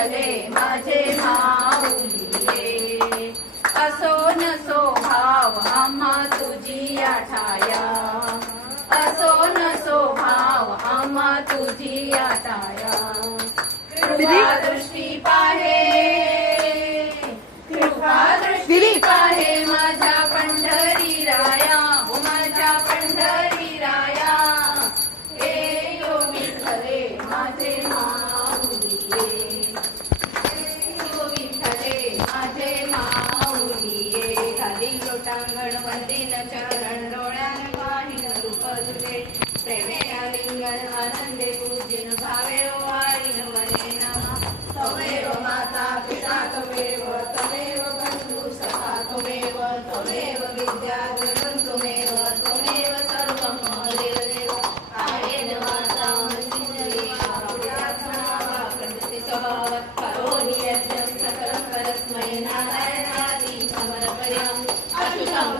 विठ्ठले माझे माऊली असो नसो भाव आम्हा तुझी आठाया असो नसो भाव आम्हा तुझी आठाया कृपा दृष्टी पाहे कृपा दृष्टी पाहे माझ्या पंढरी राया माझ्या पंढरी राया हे यो विठ्ठले माझे माऊली यो विठ्ठले माझे माऊली खाली लोटांगण वंदिन चरण डोळ्याने पाहिन रूप तुझे प्रेमे आलिंगन आनंदे पूजिन भावे वाळीन वने नमा त्वमेव माता पिता त्वमेव त्वमेव बंधु सखा त्वमेव त्वमेव विद्या जगन् त्वमेव त्वमेव सर्वं देवदेव कायेन वाचा मनसेन्द्रिये प्रार्थना वा प्रकृति स्वभावात् करोमि यज्ञं सकलं परस्मै नारायणादि समर्पयामि अच्युतं